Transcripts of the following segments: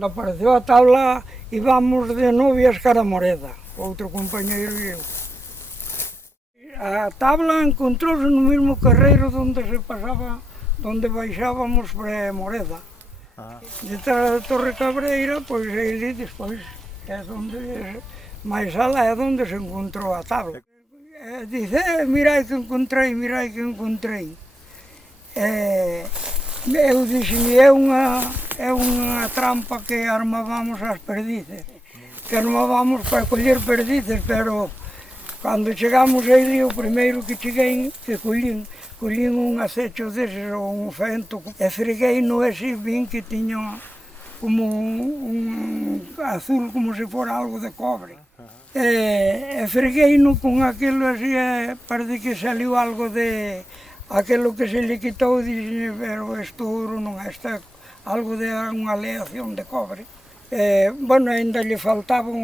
Cando apareceu a tabla, íbamos de novias cara a Moreda, outro compañeiro e eu. A tabla encontrouse no mesmo carreiro onde se pasaba, onde baixábamos para Moreda. Detrás da Torre Cabreira, pois ele despois é onde, máis alá é onde se encontrou a tabla. Dice, mirai que encontrei, mirai que encontrei. Eu dixen, é unha trampa que armábamos as perdices, que armábamos para coller perdices, pero cando chegamos aí, o primeiro que cheguei, que collín un acecho deses ou un fento, e freguei no ese vin que tiña como un azul, como se fora algo de cobre. E freguei-no con aquilo así, parece que saliu algo de aquilo que se lle quitou, dixen, pero isto ouro non é, está algo de unha aleación de cobre. Bueno, ainda lle faltáballe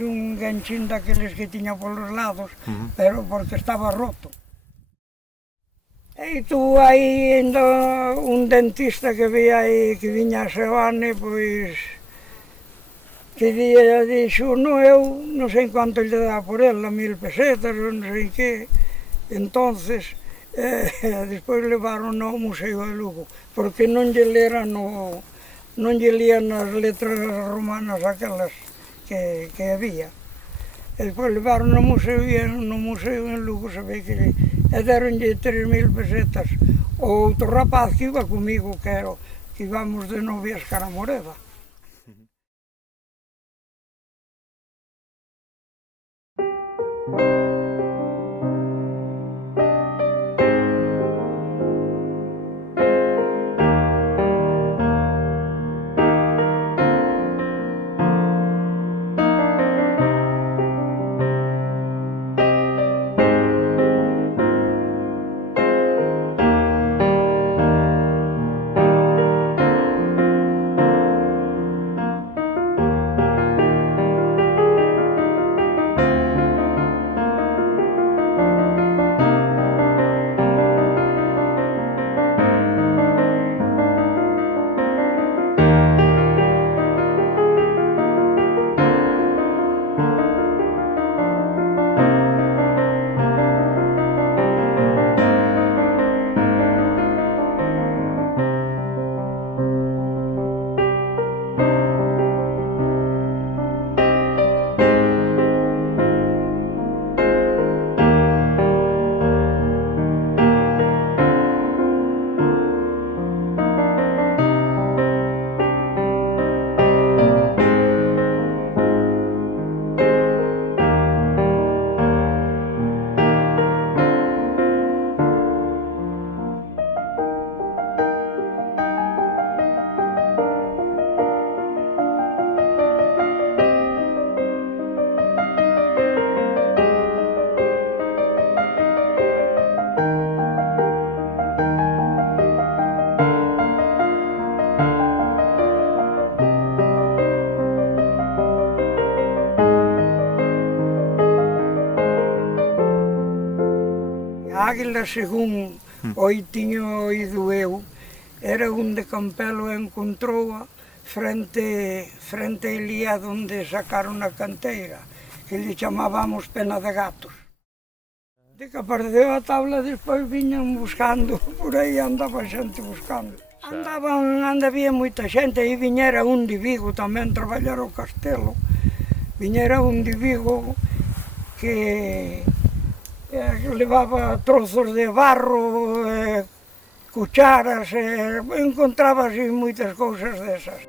un ganchín daqueles que tiña polos lados, pero porque estaba roto. E tuvo aí ainda un dentista que veía aí, que viña a Seoane, pois, que dixo, non, eu non sei quanto lle dá por ela, 1000 pesetas, non sei que. Entonces, despois levaron ao Museo de Lugo, porque non lle lían as letras romanas aquelas que había. E despois levaron ao museo e no museo en Lugo se ve que deronlle 3000 pesetas. O outro rapaz que iba comigo, que íbamos de novias cara a Moreda. A águila, según hoy tiño oído eu, era un de Campelo e encontrou-a frente a Elía onde sacaron a canteira, que lle chamábamos Pena de Gatos. De que apareceu a tabla, despois viñan buscando, por aí andaba xente buscando. Había moita xente, e viñera un de Vigo tamén traballar o castelo. Viñera un de Vigo que levaba trozos de barro, cucharas, encontraba así moitas cousas desas.